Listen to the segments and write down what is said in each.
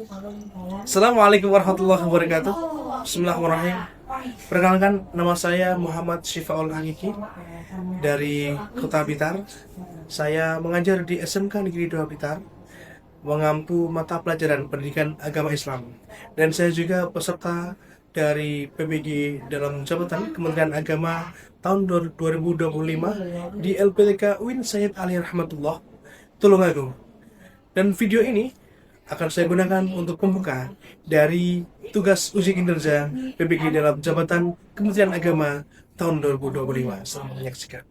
Assalamualaikum warahmatullahi wabarakatuh. Bismillahirrahmanirrahim. Perkenalkan, nama saya Muhammad Syifaul Hakiki dari Kota Blitar. Saya mengajar di SMK Negeri 2 Blitar, mengampu mata pelajaran pendidikan agama Islam. Dan saya juga peserta dari PBG dalam jabatan Kementerian Agama tahun 2025 di LPTK UIN Sayyid Ali Rahmatullah, Tulungagung. Dan video ini akan saya gunakan untuk pembuka dari tugas uji kinerja PBG dalam jabatan Kementerian Agama tahun 2025. Selamat menyaksikan.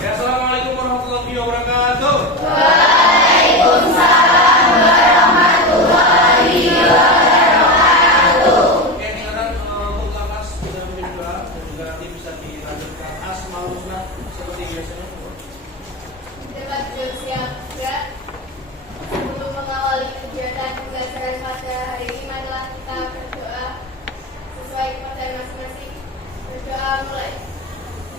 Ya, Assalamualaikum warahmatullahi wabarakatuh. Waalaikumsalam warahmatullahi wabarakatuh. Oke, silakan untuk lapas bisa mencoba dan juga nanti bisa dilanjutkan asmaul husna seperti biasanya. Debat siap gerak. Untuk mengawali kegiatan pembelajaran pada hari ini, marilah kita berdoa sesuai kepercayaan masing-masing. Berdoa mulai.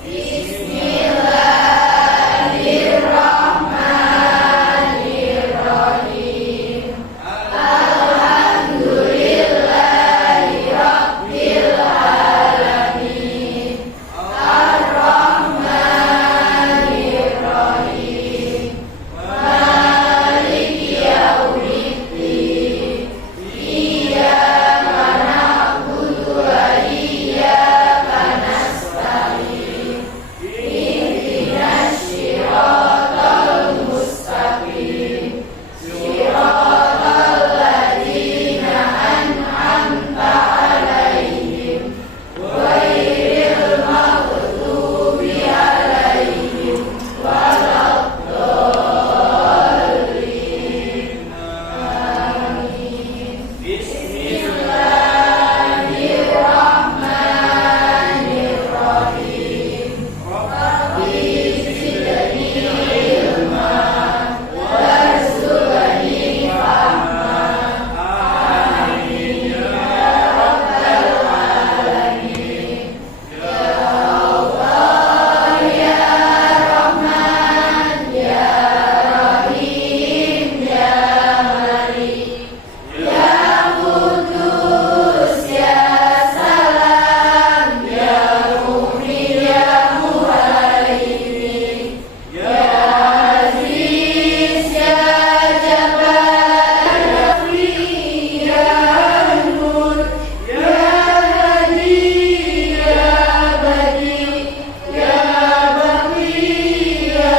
Bismillahirrahmanirrahim. Alhamdulillahirabbil alamin. Ar-Rahmanir Rahim. Maliki yaumiddin. Iyyaka na'budu wa iyyaka nasta'in. Ihdinas siratal mustaqim. Siratal ladzina an'amta 'alaihim ghairil maghdubi 'alaihim waladdallin. Amin. Bismillahirrahmanirrahim. Rabbi zidni ilman warzuqni fahman. Amin ya rabbal alamin. Ya Allah ya Rahman ya Rahim ya Malik ya Qudus ya Salam ya Mu'min ya Muhaimin ya Aziz ya Jabbar ya Fi ya Nur ya Hadi ya Badi ya Baqi ya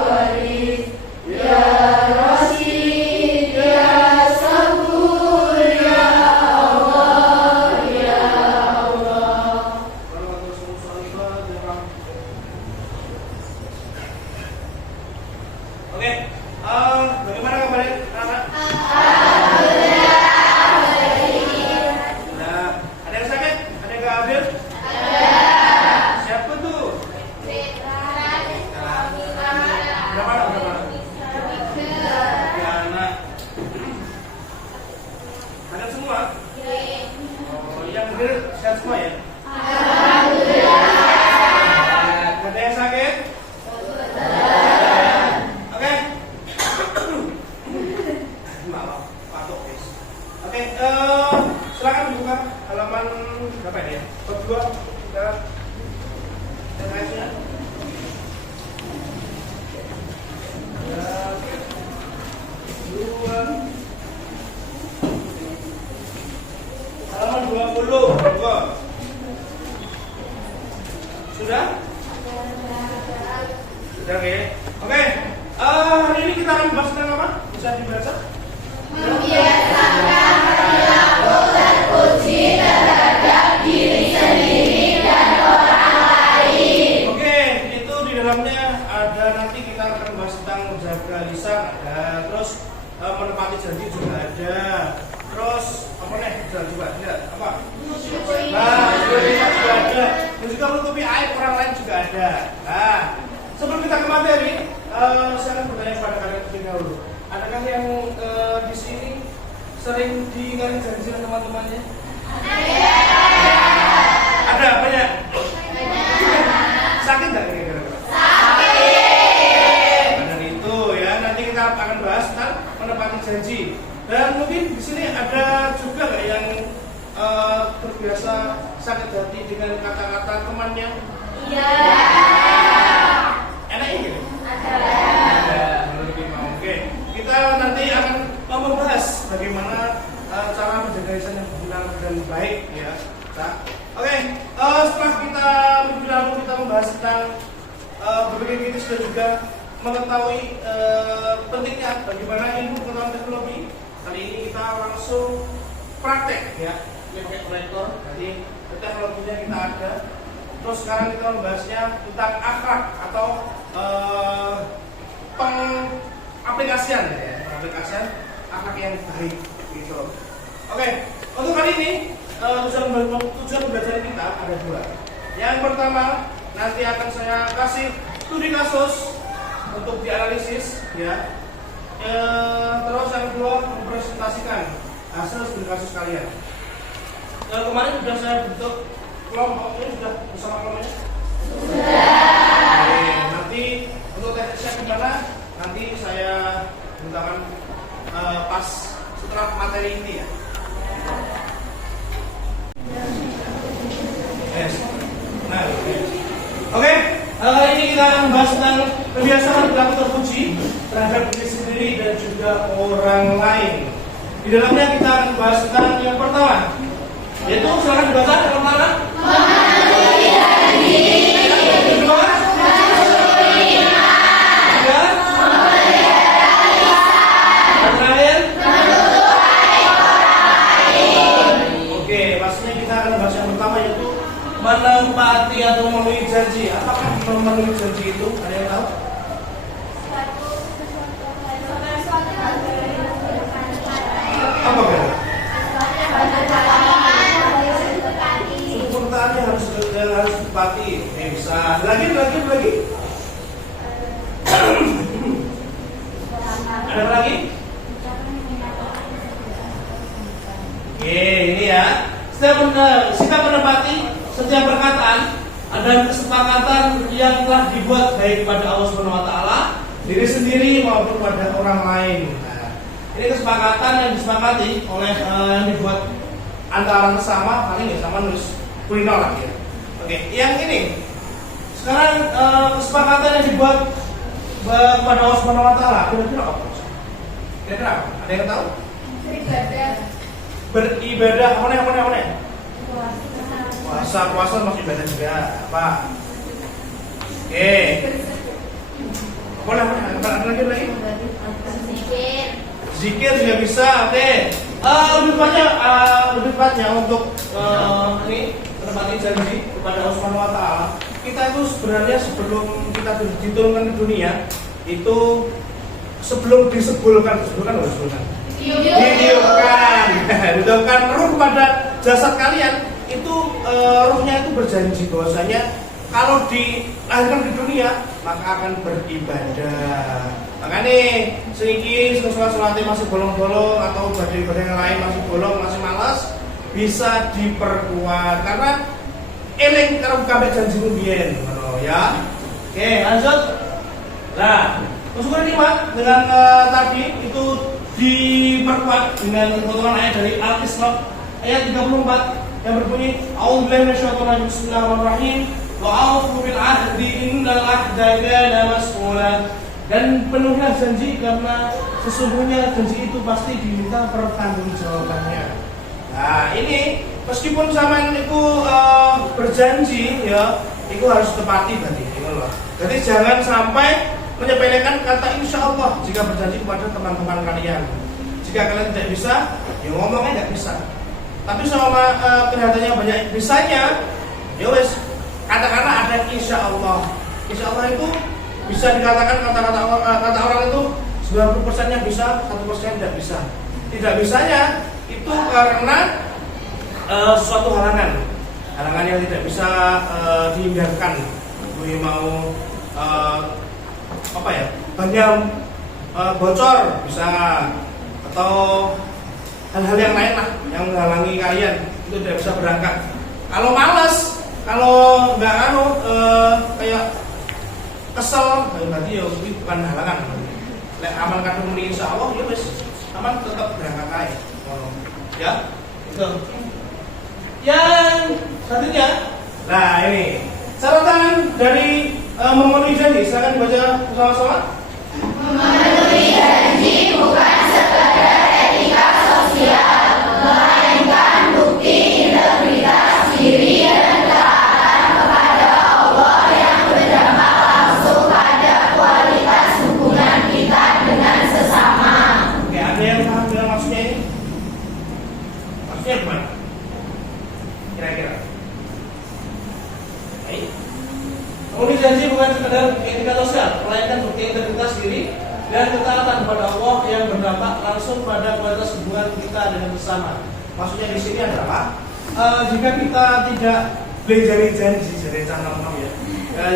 Waris ya Rasid ya Sabur ya Allah ya Allah. Oke, bagaimana kabarnya anak-anak? Nah, ada yang sakit? Ada yang nggak hadir? Siapa tuh? Berapa anak? Tiga anak. Ada semua? Oh, yang hadir sehat semua ya? Ada yang sakit? Oke. Maaf, patok guys. Oke, silakan dibuka halaman berapa ini ya? Bab 2 kita yang dua halaman 20. Sudah? Sudah oke. Oke. Hari ini kita akan bahas tentang apa? Bisa dibaca? Membiasakan perilaku terpuji terhadap diri sendiri dan orang lain. Oke, itu di dalamnya ada, nanti kita akan bahas tentang menjaga lisan ada, terus menepati janji juga ada, terus apa nih? Juga ada apa? Nah, lisan juga ada, dan juga menutupi aib orang lain juga ada. Nah, sebelum kita ke materi, saya akan bertanya kepada kalian terlebih dahulu. Adakah yang di sini sering diingkarin janji dengan teman-temannya? Ada banyak. Sakit nggak kira-kira? Sakit. Benar itu ya. Nanti kita akan bahas tentang menepati janji. puji. Dan mungkin di sini ada juga nggak yang terbiasa sakit hati dengan kata-kata temannya? Iya. Enaknya gitu? Ada. Oke, kita nanti akan membahas bagaimana cara menjaga lisan yang benar dan baik ya. Oke, setelah kita minggu lalu kita membahas tentang berbagai kritis dan juga mengetahui pentingnya bagaimana ilmu pengetahuan teknologi. Kali ini kita langsung praktek ya. Ini pakai proyektor, jadi teknologinya kita ada. Terus sekarang kita membahasnya tentang akhlak atau pengaplikasian ya, pengaplikasian akhlak yang baik gitu. Oke, untuk kali ini tujuan pembelajaran kita ada dua. Yang pertama nanti akan saya kasih studi kasus untuk dianalisis ya. Terus yang kedua mempresentasikan hasil studi kasus kalian. Kemarin sudah saya bentuk kelompok, ini sudah bersama kelompoknya? Sudah. Oke, nanti untuk teknisnya gimana? Nanti saya mintakan pas setelah materi inti ya. Yes. Nah, oke. Kali ini kita akan membahas tentang kebiasaan berlaku terpuji terhadap diri sendiri dan juga orang lain. Di dalamnya kita akan membahas tentang yang pertama, yaitu silakan dibaca yang pertama. Memenuhi janji. Yang kedua, Memenuhi iman. tiga, Memelihara lisan. yang terakhir. Menutup aib orang lain. Oke, maksudnya kita akan bahas yang pertama yaitu menempati atau memenuhi janji. Apakah memenuhi janji itu? Ada yang tahu? Apa beda? Sempurnaannya harus ditepati. Bisa. Lagi. Ada apa lagi? Oke, ini ya. Setiap menepati setiap perkataan ada kesepakatan yang telah dibuat baik kepada Allah Subhanahu wa taala, diri sendiri maupun pada orang lain. Nah, ini kesepakatan yang disepakati oleh yang dibuat antara sesama, paling ya sama nulis kulino lah ya. Oke, yang ini sekarang kesepakatan yang dibuat kepada Allah Subhanahu wa taala kira-kira apa? Kira-kira apa? Ada yang tahu? Beribadah. Mana? Puasa masih ibadah juga. Apa? Oke. Boleh. Ada lagi? Zikir juga bisa. Oke. Lebih tepatnya untuk ini menepati janji kepada Allah Subhanahu wa taala. Kita itu sebenarnya sebelum kita diturunkan ke dunia itu sebelum disebulkan hidupkan ruh pada jasad kalian itu ruhnya itu berjanji bahwasanya kalau dilahirkan di dunia maka akan beribadah. Makanya sedikit sholat-sholatnya masih bolong-bolong atau ibadah yang lain masih bolong, masih malas, bisa diperkuat karena eling karo kabeh janji rumiyin ya. Oke, lanjut. Nah, masukkan nikmat dengan tadi itu diperkuat dengan potongan ayat dari Al-Isra ayat 34 yang berbunyi A'udzubillahi minasyaitonir rajim bismillahirrahmanirrahim wa aufu bil ahdi innal ahda kana mas'ula, dan penuhilah janji karena sesungguhnya janji itu pasti diminta pertanggungjawabannya. Nah, ini meskipun zaman itu berjanji ya, itu harus tepati berarti loh. Jadi jangan sampai menyepelekan kata insya Allah jika berjanji kepada teman-teman kalian. Jika kalian tidak bisa, ya ngomongnya nggak bisa. Tapi selama kelihatannya banyak bisanya, ya wes kata-kata ada insya Allah. Insya Allah itu bisa dikatakan kata orang itu 90%-nya bisa, 1% tidak bisa. Tidak bisanya itu karena suatu halangan yang tidak bisa dihindarkan. Gue mau banyak bocor bisa, atau hal-hal yang lain lah yang menghalangi kalian itu tidak bisa berangkat. Kalau malas, kalau nggak kayak kesel, berarti ya itu bukan halangan. Lek amal kadung muni insya Allah ya wis aman tetap berangkat aja. Ya, itu. Yang selanjutnya, nah ini catatan dari memenuhi janji. Silakan baca bersama-sama. Memenuhi janji bukan sekedar etika sosial, melainkan bukti integritas diri dan ketaatan kepada Allah yang berdampak langsung pada kualitas hubungan kita dengan sesama. Oke, ada yang paham dengan maksudnya ini? Maksudnya gimana? Kira-kira? Baik. Memenuhi janji bukan sekedar etika sosial, melainkan bukti integritas diri dan ketaatan kepada Allah yang berdampak langsung pada kualitas hubungan kita dengan sesama. Maksudnya di sini adalah jika kita tidak belajar janji, jadi canang ya,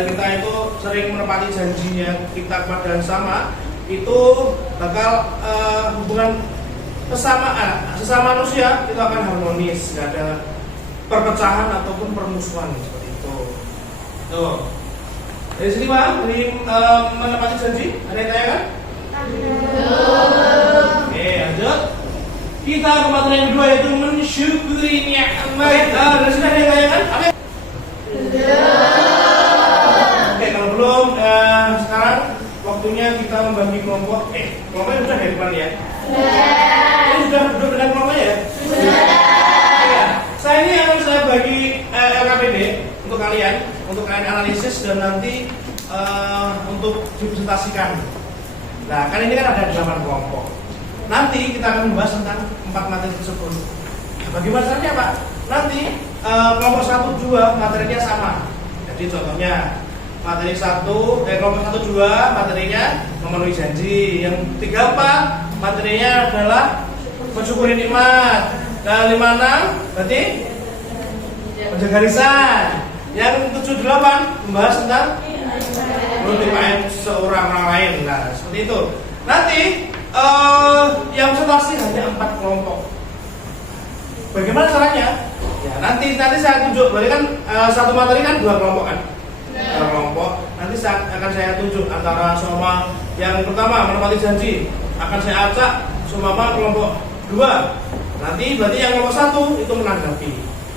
kita itu sering menepati janjinya kita kepada sesama, itu bakal hubungan sesama manusia itu akan harmonis, nggak ada perpecahan ataupun permusuhan seperti itu. Tuh. Dari sini Pak, dari menepati janji, ada yang tanya kan? Oke, lanjut. Kita ke materi yang kedua yaitu mensyukuri nikmat. Dari sini ada yang tanya kan? Apa? Oke, kalau belum, sekarang waktunya kita membagi kelompok. Kelompoknya sudah dari depan ya? Ini sudah duduk dengan kelompoknya ya? Sudah. Saya ini akan saya bagi LKPD untuk kalian analisis dan nanti untuk dipresentasikan. Nah, kan ini kan ada 8 kelompok. Nanti kita akan membahas tentang 4 materi tersebut. Bagaimana caranya Pak? Nanti kelompok 1, 2 materinya sama. Jadi contohnya materi 1, kelompok 1, 2 materinya memenuhi janji. Yang 3, 4 materinya adalah mensyukuri nikmat. Dan 5, 6 berarti menjaga lisan. Yang 7, 8 membahas tentang menutupkan seorang orang lain. Nah, seperti itu. Nanti yang presentasi hanya 4 kelompok. Bagaimana caranya? Ya, nanti saya tunjuk. Berarti kan satu materi kan 2 kelompok kan? 2 kelompok. Nanti akan saya tunjuk antara sama yang pertama menepati janji akan saya acak sama kelompok 2. Nanti berarti yang kelompok 1 itu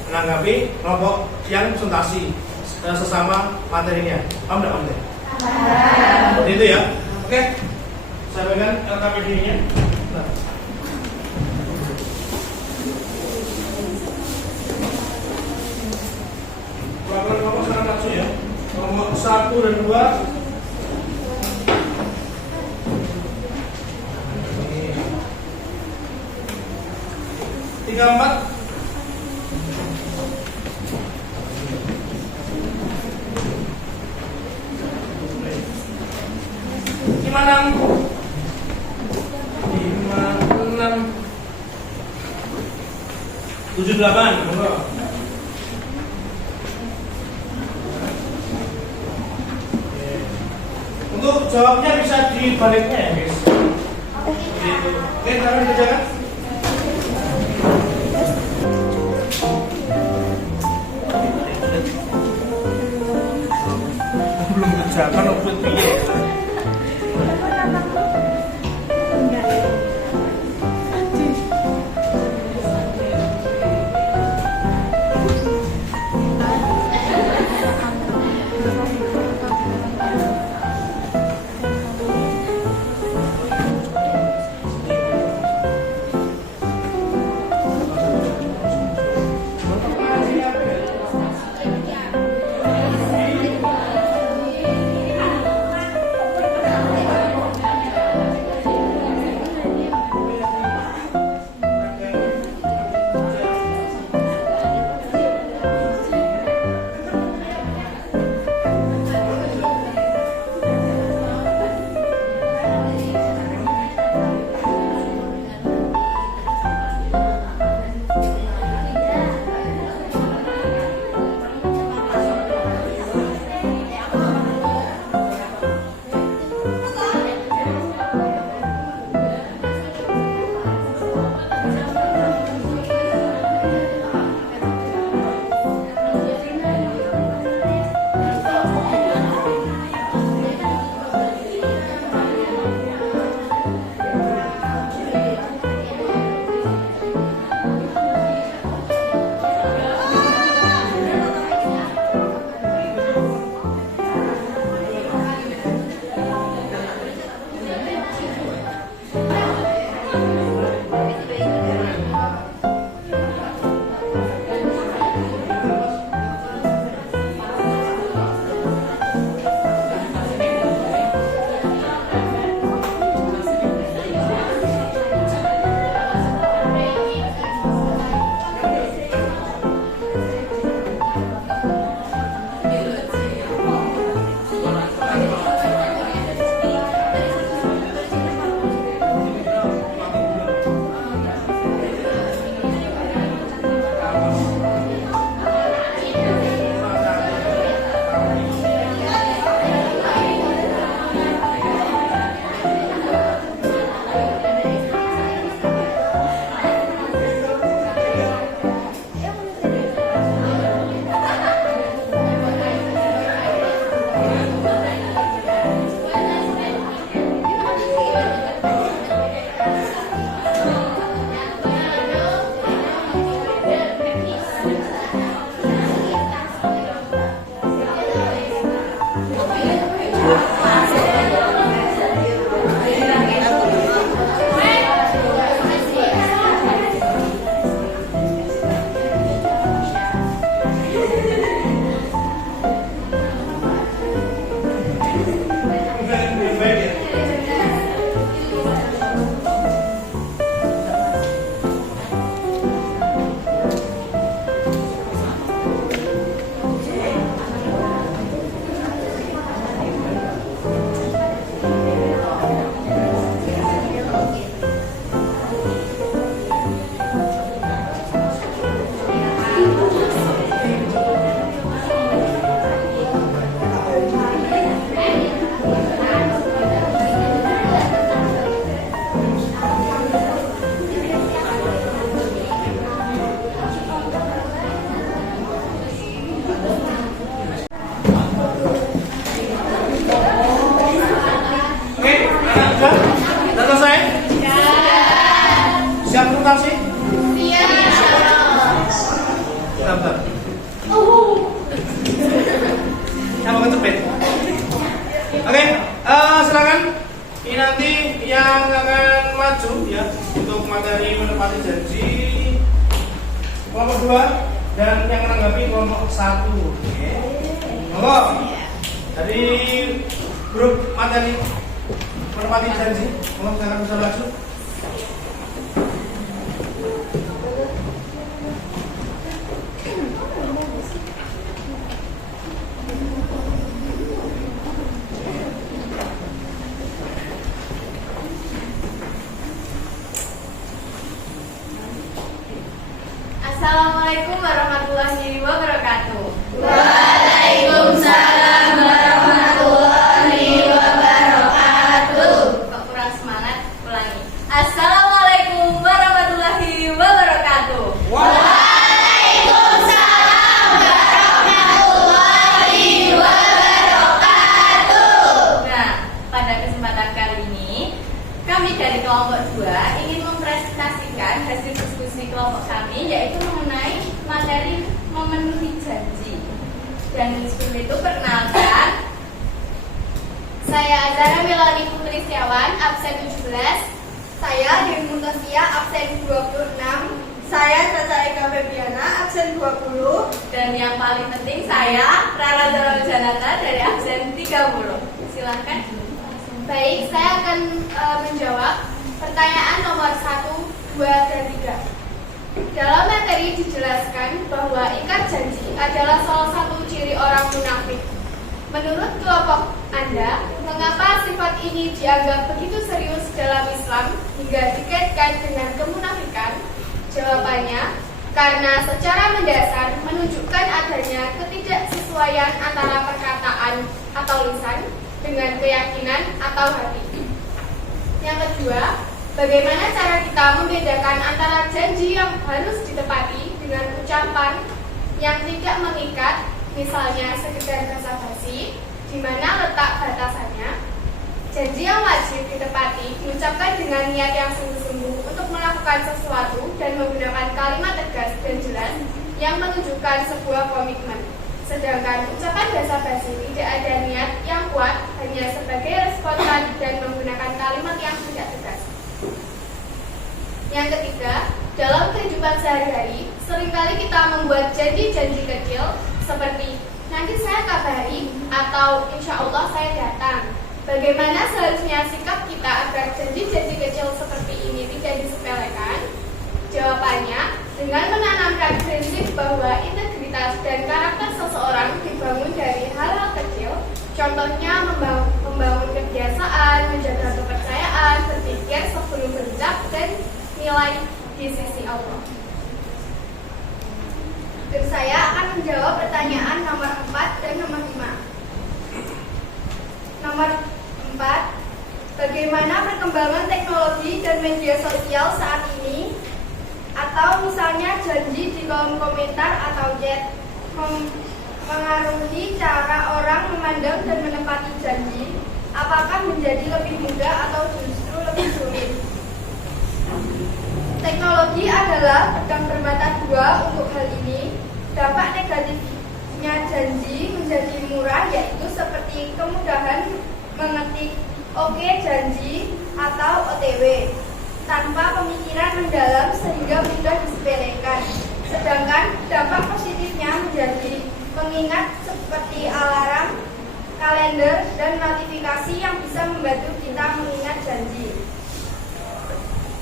menanggapi kelompok yang presentasi sesama materinya. Paham enggak, Om? Seperti itu ya. Oke. Saya pegang LKPD-nya. Nah. Pelaporan kelompok sekarang langsung ya. Kelompok 1 dan 2. 3, 4. Gimana? 5, 6, 7, 8. Untuk jawabnya bisa dibaliknya ya guys. Oke, sekarang dikerjakan. Belum kerjakan upload piye. materi menepati janji kelompok 2 dan yang menanggapi kelompok 1. Oke. Monggo. Dari grup materi menepati janji, monggo silakan bisa maju. Assalamualaikum warahmatullahi wabarakatuh. Waalaikumsalam warahmatullahi wabarakatuh. Kok kurang semangat? Ulangi. Assalamualaikum warahmatullahi wabarakatuh. Waalaikumsalam warahmatullahi wabarakatuh. Nah, pada kesempatan kali ini kami dari kelompok 2 ingin mempresentasikan hasil diskusi kelompok kami, yaitu mengenai materi memenuhi janji. Dan sebelum itu perkenalkan, saya Azhara Melani Putri Setiawan, absen 17. Saya Dewi Muntasia, absen 26. Saya Caca Eka Febiana, absen 20. Dan yang paling penting saya Rara Zara Janata dari absen 30. Silakan. Baik, saya akan menjawab pertanyaan nomor 1, 2, dan 3. Dalam materi dijelaskan bahwa ikat janji adalah salah satu ciri orang munafik. Menurut kelompok Anda, mengapa sifat ini dianggap begitu serius dalam Islam hingga dikaitkan dengan kemunafikan? Jawabannya, karena secara mendasar menunjukkan adanya ketidaksesuaian antara perkataan atau lisan dengan keyakinan atau hati. Yang kedua, bagaimana cara kita membedakan antara janji yang harus ditepati dengan ucapan yang tidak mengikat, misalnya sekedar basa-basi, di mana letak batasannya? Janji yang wajib ditepati diucapkan dengan niat yang sungguh-sungguh untuk melakukan sesuatu dan menggunakan kalimat tegas dan jelas yang menunjukkan sebuah komitmen. Sedangkan ucapan basa-basi tidak ada niat yang kuat, hanya sebagai responsan dan menggunakan kalimat yang tidak tegas. Yang ketiga, dalam kehidupan sehari-hari, seringkali kita membuat janji-janji kecil seperti nanti saya kabari atau insya Allah saya datang. Bagaimana seharusnya sikap kita agar janji-janji kecil seperti ini tidak disepelekan? Jawabannya, dengan menanamkan prinsip bahwa integritas dan karakter seseorang dibangun dari hal-hal kecil, contohnya membangun kebiasaan, menjaga kepercayaan, berpikir sebelum berucap, dan nilai di sisi Allah. Dan saya akan menjawab pertanyaan nomor 4 dan nomor 5. Nomor 4, bagaimana perkembangan teknologi dan media sosial saat ini, atau misalnya janji di kolom komentar atau chat, mengaruhi cara orang memandang dan menepati janji? Apakah menjadi lebih mudah atau justru lebih sulit? Teknologi adalah pedang bermata dua untuk hal ini. Dampak negatifnya janji menjadi murah, yaitu seperti kemudahan mengetik oke janji atau OTW tanpa pemikiran mendalam sehingga mudah disepelekan. Sedangkan dampak positifnya menjadi mengingat seperti alarm, kalender, dan notifikasi yang bisa membantu kita mengingat janji.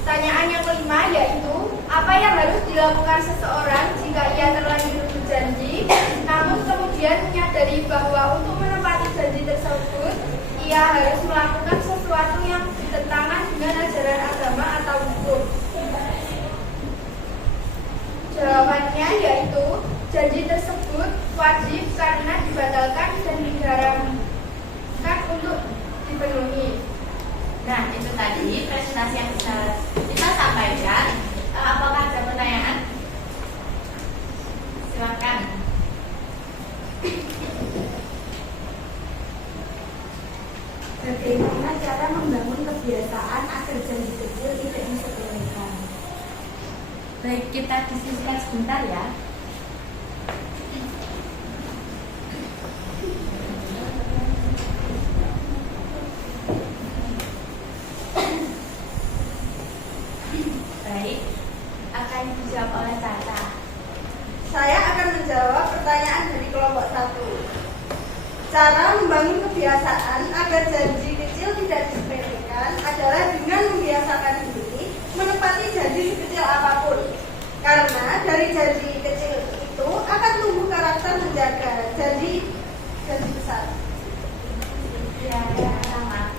Pertanyaan yang kelima yaitu, apa yang harus dilakukan seseorang jika ia terlanjur berjanji, namun kemudian menyadari bahwa untuk menepati janji tersebut, ia harus melakukan sesuatu yang bertentangan dengan ajaran agama atau hukum? Jawabannya yaitu, janji tersebut wajib karena dibatalkan dan diharamkan untuk dipenuhi. Nah, itu tadi presentasi yang bisa kita sampaikan. Apakah ada pertanyaan? Silakan. Bagaimana cara membangun kebiasaan agar janji kecil tidak disepelekan? Baik, kita diskusikan sebentar ya. Baik, baik akan dijawab oleh Tata. Saya akan menjawab pertanyaan dari kelompok 1. Cara membangun kebiasaan agar janji kecil tidak disepelekan adalah dengan membiasakan diri menepati janji sekecil apapun. Karena dari janji kecil itu akan tumbuh karakter menjaga janji besar. Ya, sama.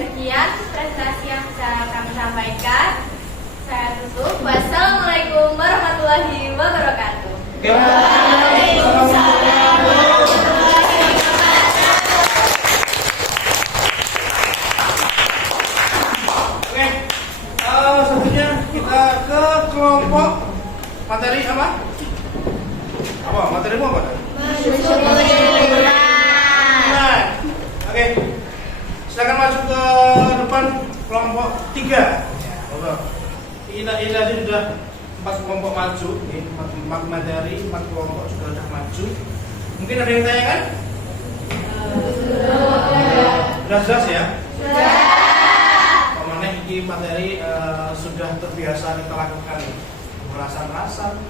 Sekian prestasi yang bisa kami sampaikan. Saya tutup. Wassalamualaikum warahmatullahi wabarakatuh. Oke, selanjutnya kita ke kelompok materi apa? Apa? Materimu apa? Nah, oke. Silakan masuk ke depan kelompok 3. Ini tadi sudah 4 kelompok maju, nih 4 materi, 4 kelompok sudah maju. Mungkin ada yang tanyakan? Sudah jelas ya? Pemane ini materi sudah terbiasa kita lakukan, merasa-rasa,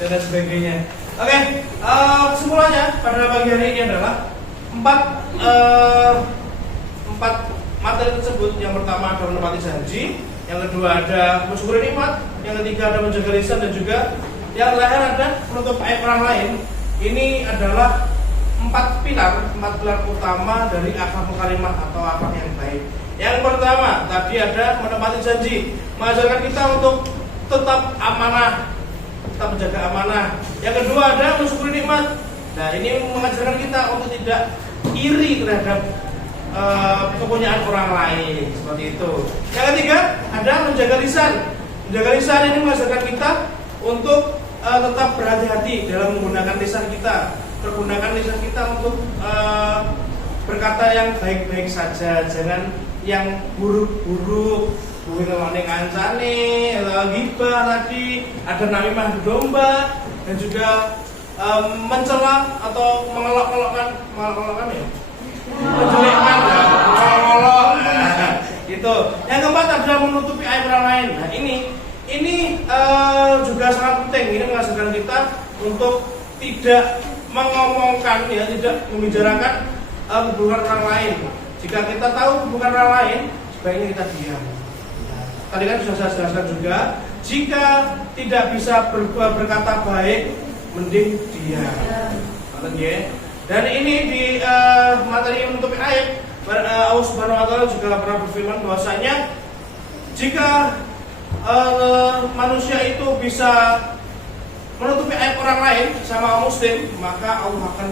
dan sebagainya. Oke, kesimpulannya pada pagi hari ini adalah 4 materi tersebut. Yang pertama ada menepati janji, yang kedua ada mensyukuri nikmat, yang ketiga ada menjaga lisan, dan juga yang terakhir ada menutup aib orang lain. Ini adalah 4 pilar utama dari akhlakul karimah atau akhlak yang baik. Yang pertama tadi ada menepati janji, mengajarkan kita untuk tetap amanah, tetap menjaga amanah. Yang kedua ada mensyukuri nikmat. Nah, ini mengajarkan kita untuk tidak iri terhadap kepunyaan orang lain, seperti itu. Yang ketiga ada menjaga lisan. Menjaga lisan ini mengajarkan kita untuk tetap berhati-hati dalam menggunakan lisan kita. Pergunakan lisan kita untuk berkata yang baik-baik saja, jangan yang buruk-buruk. Bukan kancane, atau ghibah tadi, ada namimah domba, dan juga mencela atau mengelok-elokkan ya, menjelekkan, mengelok, gitu. Yang keempat adalah menutupi aib orang lain. Nah ini juga sangat penting. Ini mengajarkan kita untuk tidak mengomongkan, ya, tidak membicarakan hubungan orang lain. Jika kita tahu hubungan orang lain, sebaiknya kita diam. Tadi kan sudah saya jelaskan juga, jika tidak bisa berkata baik, mending diam. Dan ini di materi menutupi aib, Allah Subhanahu wa Ta'ala juga pernah berfirman bahwasanya jika manusia itu bisa menutupi aib orang lain sama muslim, maka Allah akan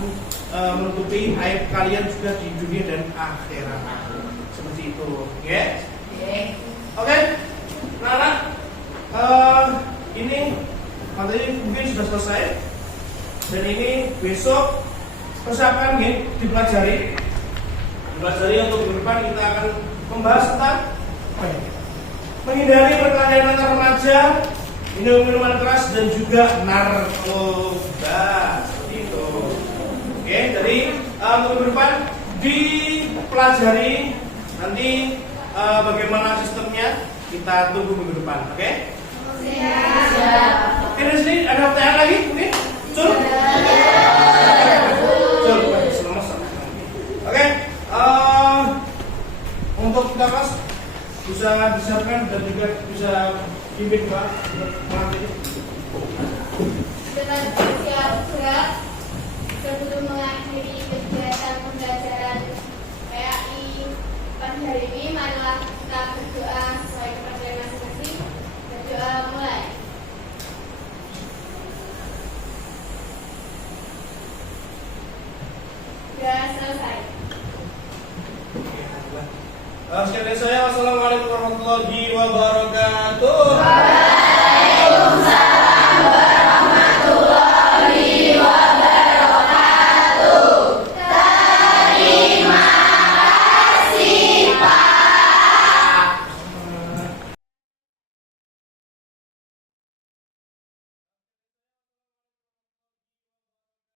menutupi aib kalian juga di dunia dan akhirat. Seperti itu, ya. Oke, nah, ini materi mungkin sudah selesai, dan ini besok persiapan nih dipelajari untuk ke depan kita akan membahas tentang menghindari perkelahian antar remaja, minuman keras, dan juga narkoba, seperti itu. Oke, jadi untuk ke depan dipelajari nanti. Bagaimana sistemnya kita tunggu minggu depan, oke? Siap. Oke, di sini ada pertanyaan lagi, mungkin? Cul? Cul, selamat. Oke, untuk kita pas bisa disiapkan dan juga bisa bimbing Pak untuk melatih. Dengan siap-siap sebelum mengakhiri kegiatan pembelajaran PAI pada hari ini, marilah kita berdoa sesuai kepercayaan masing-masing. Berdoa mulai. Sudah selesai. Sekian dari saya. Wassalamualaikum warahmatullahi wabarakatuh.